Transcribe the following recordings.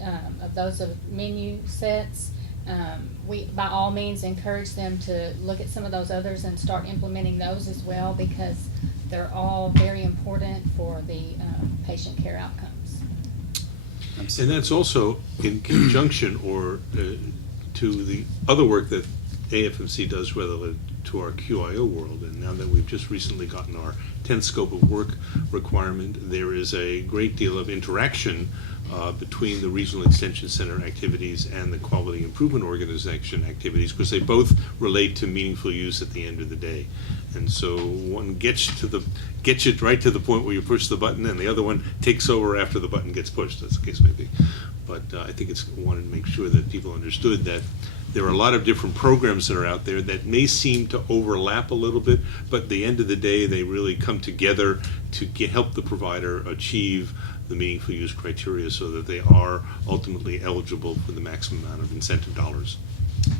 5 of those menu sets. We, by all means, encourage them to look at some of those others and start implementing those as well, because they're all very important for the patient care outcomes. And that's also in conjunction or to the other work that AFMC does relative to our QIO world. And now that we've just recently gotten our 10th scope of work requirement, there is a great deal of interaction between the Regional Extension Center activities and the Quality Improvement Organization activities, because they both relate to meaningful use at the end of the day. And so one gets you right to the point where you push the button, and the other one takes over after the button gets pushed, as the case may be. But I think it's wanted to make sure that people understood that there are a lot of different programs that are out there that may seem to overlap a little bit, but at the end of the day, they really come together to help the provider achieve the meaningful use criteria so that they are ultimately eligible for the maximum amount of incentive dollars.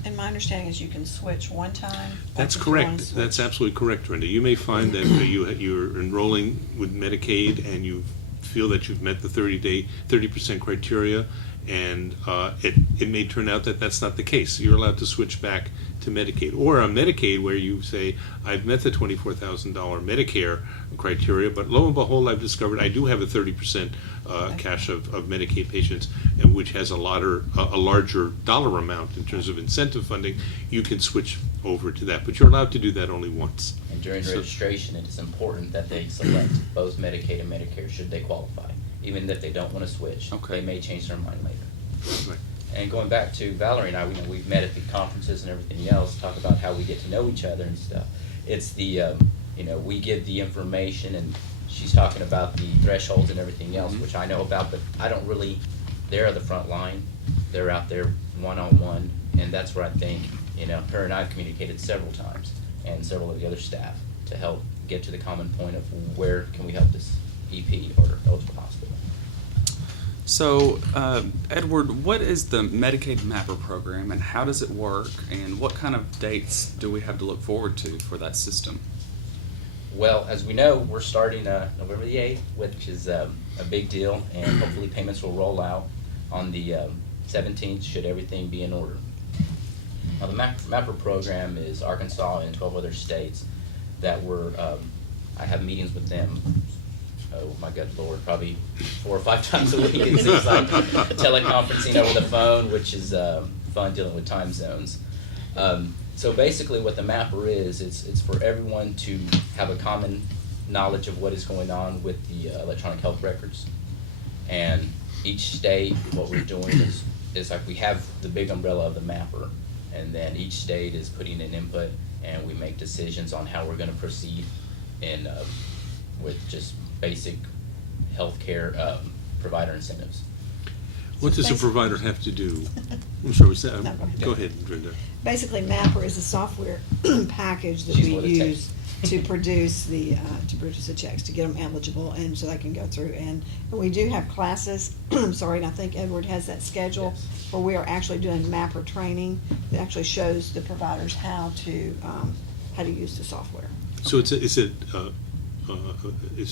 And my understanding is you can switch one time? That's correct. That's absolutely correct, Brenda. You may find that you're enrolling with Medicaid and you feel that you've met the 30% criteria, and it may turn out that that's not the case. You're allowed to switch back to Medicaid. Or on Medicaid, where you say, I've met the $24,000 Medicare criteria, but lo and behold, I've discovered I do have a 30% cache of Medicaid patients, and which has a larger dollar amount in terms of incentive funding. You can switch over to that, but you're allowed to do that only once. And during registration, it is important that they select both Medicaid and Medicare should they qualify. Even if they don't want to switch, Okay. they may change their mind later. Right. And going back to Valerie and I, we've met at the conferences and everything else, talk about how we get to know each other and stuff. It's the, we give the information, and she's talking about the thresholds and everything else, which I know about, but I don't really, they're the front line. They're out there one-on-one, and that's where I think, her and I have communicated several times, and several of the other staff, to help get to the common point of where can we help this EP or eligible hospital. So, Edward, what is the Medicaid Mapper program, and how does it work, and what kind of dates do we have to look forward to for that system? Well, as we know, we're starting November the 8th, which is a big deal, and hopefully payments will roll out on the 17th, should everything be in order. Now, the Mapper program is Arkansas and 12 other states that I have meetings with them. Oh my good Lord, probably 4 or 5 times a week. It seems like teleconferencing over the phone, which is fun dealing with time zones. So basically what the Mapper is, it's for everyone to have a common knowledge of what is going on with the electronic health records. And each state, what we're doing is like we have the big umbrella of the Mapper, and then each state is putting in input, and we make decisions on how we're going to proceed in with just basic healthcare provider incentives. What does a provider have to do? I'm sorry, was that? No, Go ahead, Brenda. Basically, Mapper is a software package that She's we what it use to produce the checks, to get them eligible, and so they can go through. And we do have classes. Sorry, and I think Edward has that schedule where we are actually doing Mapper training that actually shows the providers how to use the software. So is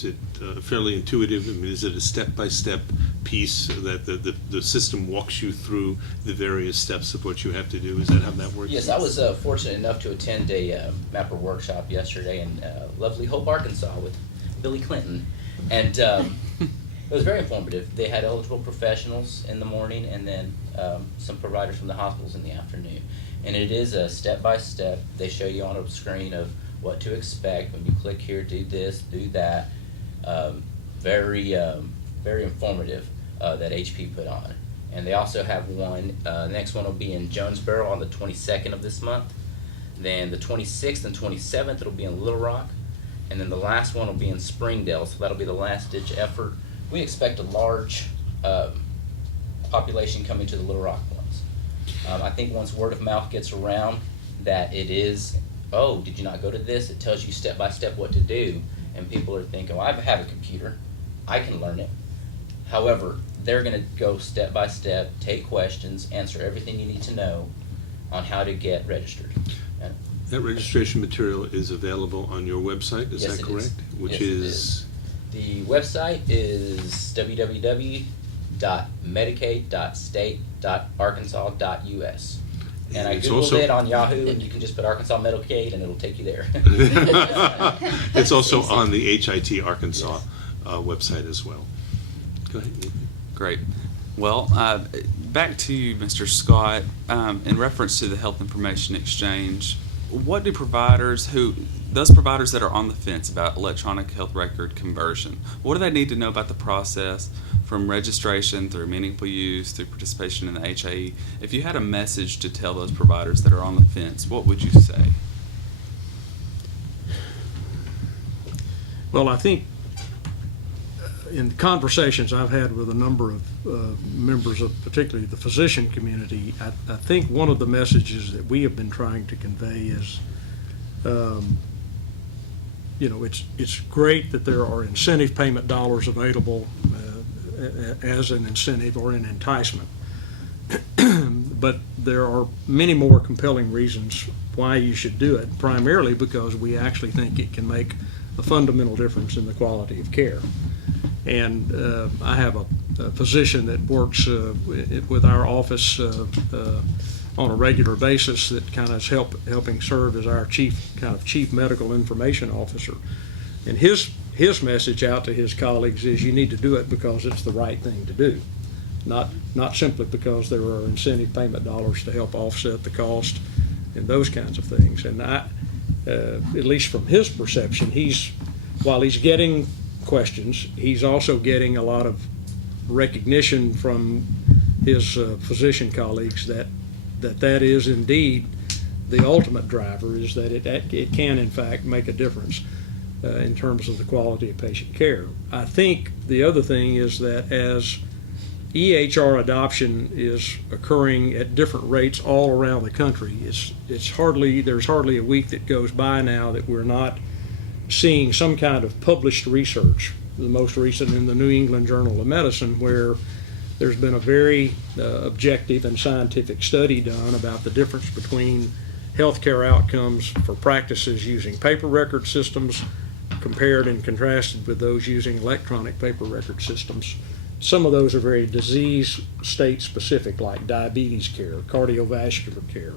it fairly intuitive? I mean, is it a step-by-step piece that the system walks you through the various steps of what you have to do? Is that how that works? Yes, I was fortunate enough to attend a Mapper workshop yesterday in lovely Hope, Arkansas with Billy Clinton. And it was very informative. They had eligible professionals in the morning and then some providers from the hospitals in the afternoon. And it is a step-by-step. They show you on a screen of what to expect when you click here, do this, do that. Very informative that HP put on. And they also have one, the next one will be in Jonesboro on the 22nd of this month. Then the 26th and 27th, it'll be in Little Rock. And then the last one will be in Springdale, so that'll be the last-ditch effort. We expect a large population coming to the Little Rock ones. I think once word of mouth gets around that it is, oh, did you not go to this? It tells you step-by-step what to do. And people are thinking, well, I have a computer. I can learn it. However, they're going to go step-by-step, take questions, answer everything you need to know on how to get registered. That registration material is available on your website, is Yes, that it correct? is. Which Yes, it is? The website is www.dcc.gov. www.medicaid.state.arkansas.us. And I It's Googled also- it on Yahoo, and you can just put Arkansas Medicaid, and it'll take you there. It's also on the HIT Arkansas website as well. Go ahead. Nathan. Great. Well, back to you, Mr. Scott. In reference to the health information exchange, what do those providers that are on the fence about electronic health record conversion, what do they need to know about the process from registration through meaningful use through participation in the HIE? If you had a message to tell those providers that are on the fence, what would you say? Well, I think in conversations I've had with a number of members of particularly the physician community, I think one of the messages that we have been trying to convey is, it's great that there are incentive payment dollars available as an incentive or an enticement. But there are many more compelling reasons why you should do it, primarily because we actually think it can make a fundamental difference in the quality of care. And I have a physician that works with our office on a regular basis that kind of is helping serve as our chief medical information officer. And his message out to his colleagues is you need to do it because it's the right thing to do, not simply because there are incentive payment dollars to help offset the cost and those kinds of things. And at least from his perception, while he's getting questions, he's also getting a lot of recognition from his physician colleagues that is indeed the ultimate driver, is that it can in fact make a difference in terms of the quality of patient care. I think the other thing is that as EHR adoption is occurring at different rates all around the country, there's hardly a week that goes by now that we're not seeing some kind of published research, the most recent in the New England Journal of Medicine, where there's been a very objective and scientific study done about the difference between healthcare outcomes for practices using paper record systems compared and contrasted with those using electronic paper record systems. Some of those are very disease state specific, like diabetes care, cardiovascular care,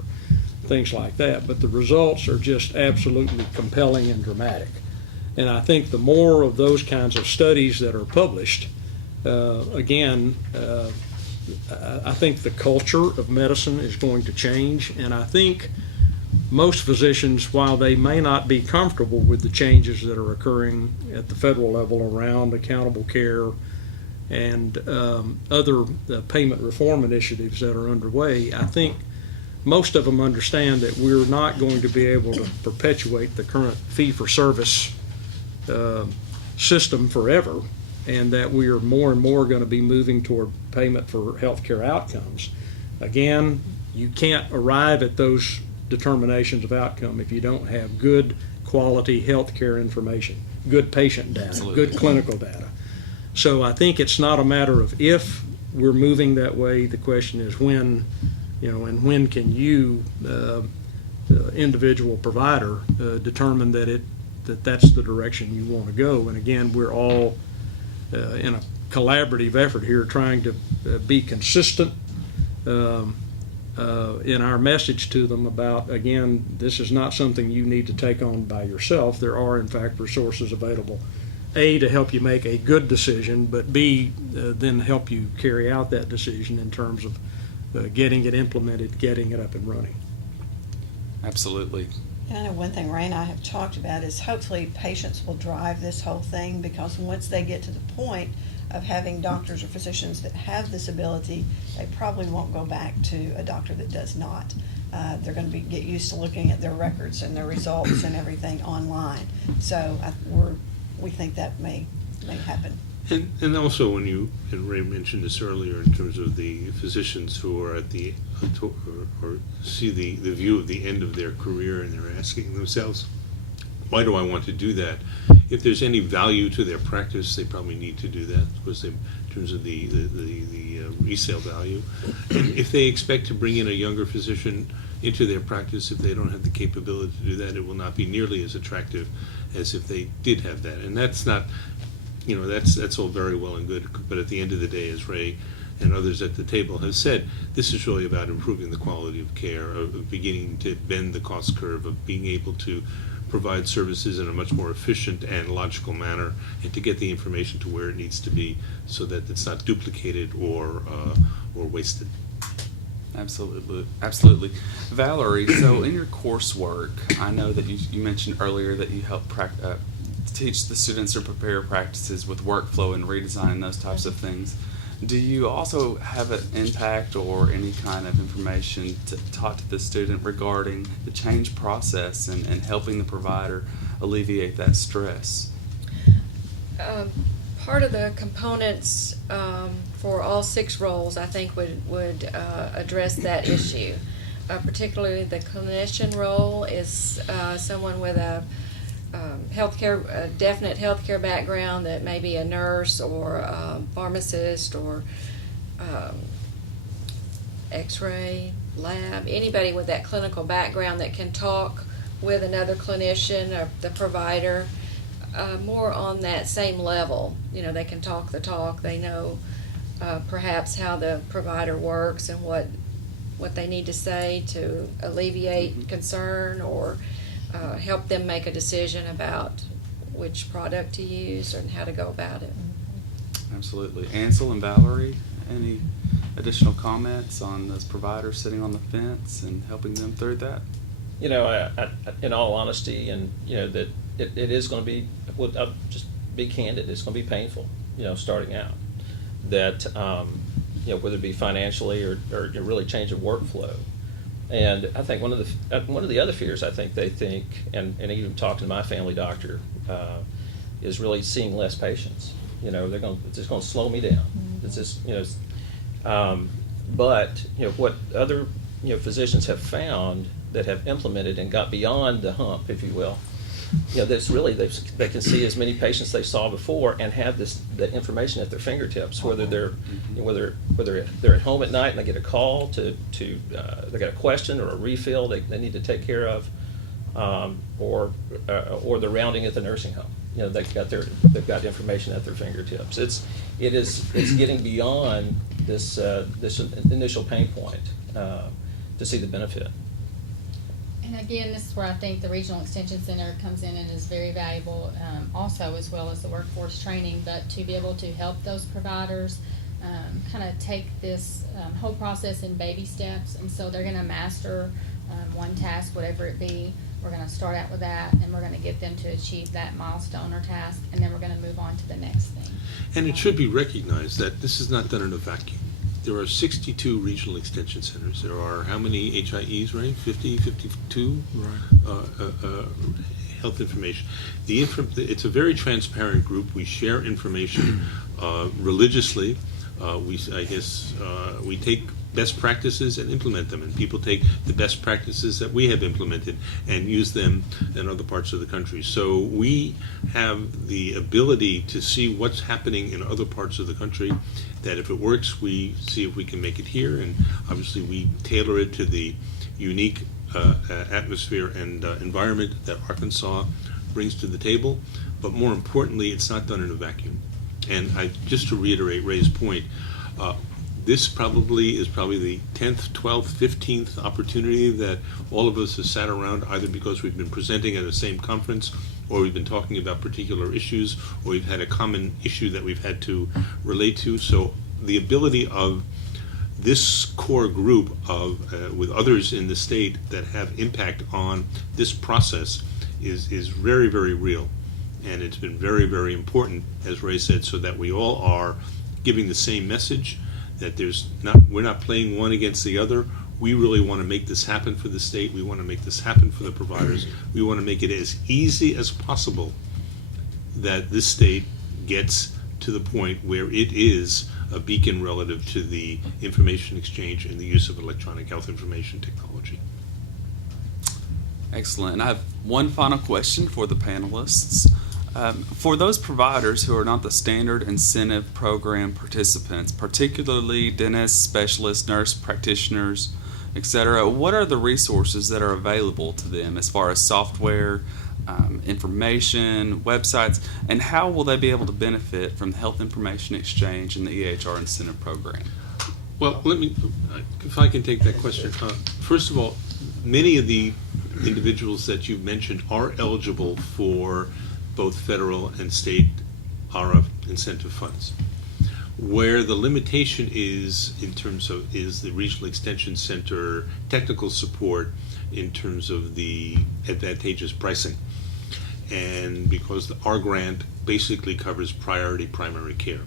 things like that, but the results are just absolutely compelling and dramatic. And I think the more of those kinds of studies that are published, I think the culture of medicine is going to change, and I think most physicians, while they may not be comfortable with the changes that are occurring at the federal level around accountable care and other payment reform initiatives that are underway, I think most of them understand that we're not going to be able to perpetuate the current fee-for-service system forever, and that we are more and more going to be moving toward payment for healthcare outcomes. Again, you can't arrive at those determinations of outcome if you don't have good quality healthcare information, good patient data, Absolutely. Good clinical data. So I think it's not a matter of if we're moving that way, the question is when, and when can you, individual provider, determine that's the direction you want to go. And again, we're all in a collaborative effort here trying to be consistent in our message to them about, again, this is not something you need to take on by yourself. There are, in fact, resources available, A, to help you make a good decision, but B, then help you carry out that decision in terms of getting it implemented, getting it up and running. Absolutely. I know one thing Ray and I have talked about is hopefully patients will drive this whole thing, because once they get to the point of having doctors or physicians that have this ability, they probably won't go back to a doctor that does not. They're going to get used to looking at their records and their results and everything online. So we think that may happen. And also, when and Ray mentioned this earlier in terms of the physicians who are at the or see the view of the end of their career, and they're asking themselves, why do I want to do that? If there's any value to their practice, they probably need to do that, because in terms of the resale value. And if they expect to bring in a younger physician into their practice, if they don't have the capability to do that, it will not be nearly as attractive as if they did have that. And that's not that's all very well and good, but at the end of the day, as Ray and others at the table have said, this is really about improving the quality of care, of beginning to bend the cost curve, of being able to provide services in a much more efficient and logical manner, and to get the information to where it needs to be so that it's not duplicated or wasted. Absolutely. Valerie, so in your coursework, I know that you mentioned earlier that you help teach the students to prepare practices with workflow and redesign those types of things. Do you also have an impact or any kind of information to talk to the student regarding the change process and helping the provider alleviate that stress? Part of the components for all 6 roles, I think, would address that issue. Particularly the clinician role is someone with a definite healthcare background, that may be a nurse or a pharmacist or X-ray, lab, anybody with that clinical background that can talk with another clinician or the provider, more on that same level. They can talk the talk, they know perhaps how the provider works and what they need to say to alleviate concern or help them make a decision about which product to use and how to go about it. Absolutely. Ansel and Valerie, any additional comments on those providers sitting on the fence and helping them through that? In all honesty, and that it is going to be, I'll just be candid, it's going to be painful, starting out. That whether it be financially or really change the workflow. And I think one of the other fears I think they think, and even talking to my family doctor, is really seeing less patients. It's just going to slow me down. It's just but what other physicians have found that have implemented and got beyond the hump, if you will. That's really they can see as many patients they saw before and have the information at their fingertips. Whether they're at home at night and they get a call to they got a question or a refill they need to take care of, or they're rounding at the nursing home. They've got information at their fingertips. It's getting beyond this initial pain point to see the benefit. And again, this is where I think the Regional Extension Center comes in and is very valuable, also, as well as the workforce training, but to be able to help those providers kind of take this whole process in baby steps. And so they're going to master one task, whatever it be. We're going to start out with that, and we're going to get them to achieve that milestone or task, and then we're going to move on to the next thing. And it should be recognized that this is not done in a vacuum. There are 62 regional extension centers. There are how many HIEs, right? 50, 52? Right. Health information. It's a very transparent group. We share information religiously. We take best practices and implement them, and people take the best practices that we have implemented and use them in other parts of the country. So we have the ability to see what's happening in other parts of the country, that if it works, we see if we can make it here, and obviously we tailor it to the unique atmosphere and environment that Arkansas brings to the table. But more importantly, it's not done in a vacuum. And just to reiterate Ray's point, this is probably the 10th, 12th, 15th opportunity that all of us have sat around, either because we've been presenting at the same conference, or we've been talking about particular issues, or we've had a common issue that we've had to relate to. So the ability of this core group with others in the state that have impact on this process is very, very real. And it's been very, very important, as Ray said, so that we all are giving the same message, that we're not playing one against the other. We really want to make this happen for the state. We want to make this happen for the providers. We want to make it as easy as possible that this state gets to the point where it is a beacon relative to the information exchange and the use of electronic health information technology. Excellent. And I have one final question for the panelists. For those providers who are not the standard incentive program participants, particularly dentists, specialists, nurse practitioners, etc., what are the resources that are available to them as far as software, information, websites, and how will they be able to benefit from the Health Information Exchange and the EHR Incentive Program? Well, let me, if I can take that question. First of all, many of the individuals that you mentioned are eligible for both federal and state ARA incentive funds. Where the limitation is is the Regional Extension Center technical support in terms of the advantageous pricing. And because our grant basically covers priority primary care.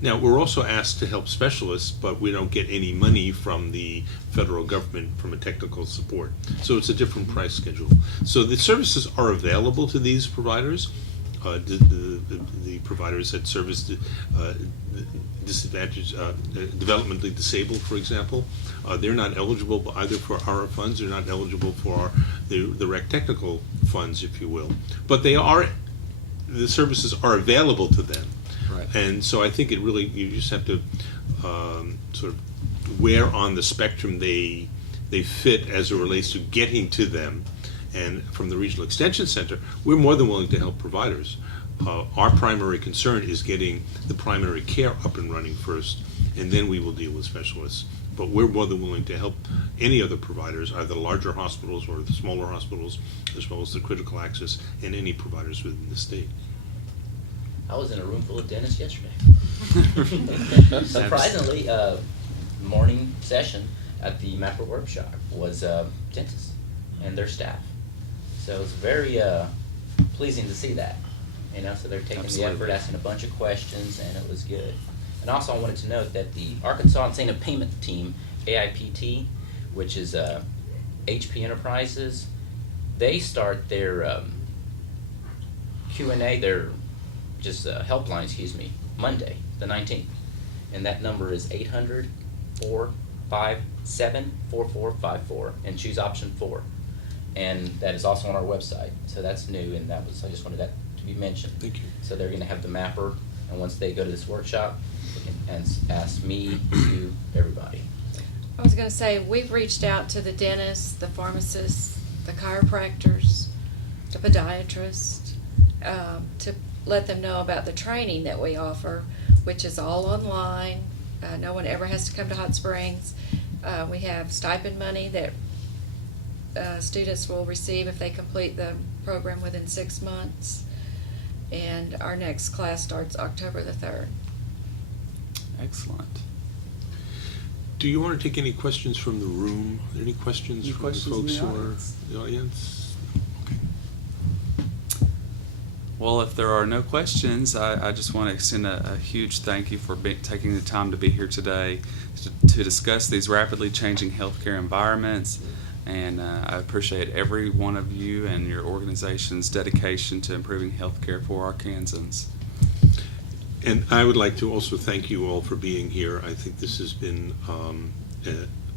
Now, we're also asked to help specialists, but we don't get any money from the federal government from a technical support. So it's a different price schedule. So the services are available to these providers, the providers that service disadvantaged, developmentally disabled, for example. They're not eligible either for ARA funds. They're not eligible for the REC technical funds, if you will. But the services are available to them. Right. And so I think you just have to sort of where on the spectrum they fit as it relates to getting to them. And from the Regional Extension Center, we're more than willing to help providers. Our primary concern is getting the primary care up and running first, and then we will deal with specialists. But we're more than willing to help any other providers, either the larger hospitals or the smaller hospitals, as well as the critical access and any providers within the state. I was in a room full of dentists yesterday. Surprisingly, morning session at the MAPR workshop was dentists and their staff. So it's very pleasing to see that. So they're taking Absolutely. the effort, asking a bunch of questions, and it was good. And also I wanted to note that the Arkansas Incentive Payment Team, AIPT, which is HP Enterprises, they start their Q&A, their helpline, Monday, the 19th. And that number is 800-457-4454, and choose option 4. And that is also on our website. So that's new, and I just wanted that to be mentioned. Thank you. So they're going to have the mapper, and once they go to this workshop, they can ask me, you, everybody. I was going to say, we've reached out to the dentists, the pharmacists, the chiropractors, the podiatrists, to let them know about the training that we offer, which is all online. No one ever has to come to Hot Springs. We have stipend money that students will receive if they complete the program within 6 months. And our next class starts October the 3rd. Excellent. Do you want to take any questions from the room? Any questions Any from questions the in folks the who are audience? the audience? Okay. Well, if there are no questions, I just want to extend a huge thank you for taking the time to be here today to discuss these rapidly changing healthcare environments. And I appreciate every one of you and your organization's dedication to improving healthcare for Arkansans. And I would like to also thank you all for being here. I think this has been,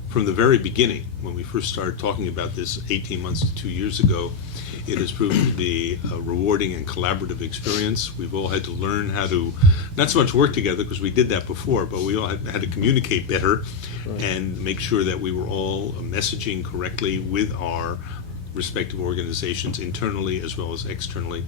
from the very beginning, when we first started talking about this 18 months to 2 years ago, it has proven to be a rewarding and collaborative experience. We've all had to learn how to, not so much work together because we did that before, but we all had to communicate better and make sure that we were all messaging correctly with our respective organizations internally as well as externally.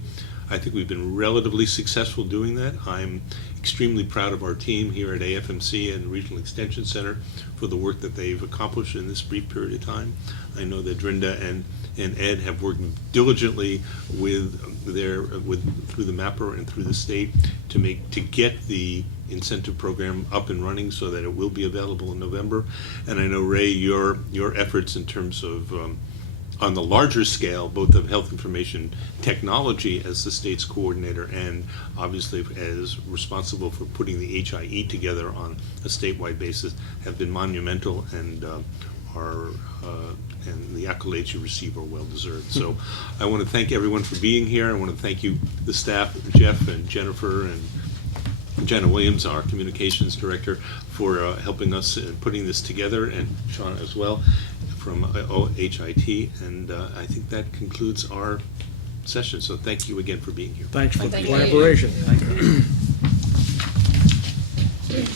I think we've been relatively successful doing that. I'm extremely proud of our team here at AFMC and Regional Extension Center for the work that they've accomplished in this brief period of time. I know that Drinda and Ed have worked diligently through the MAPR and through the state to get the incentive program up and running so that it will be available in November. And I know, Ray, your efforts in terms of on the larger scale, both of health information technology as the state's coordinator and obviously as responsible for putting the HIE together on a statewide basis, have been monumental and and the accolades you receive are well deserved. So I want to thank everyone for being here. I want to thank you, the staff, Jeff and Jennifer and Jenna Williams, our communications director, for helping us in putting this together, and Sean as well from OHIT. And I think that concludes our session. So thank you again for being here. Thanks for the Thank you. collaboration. Thank you.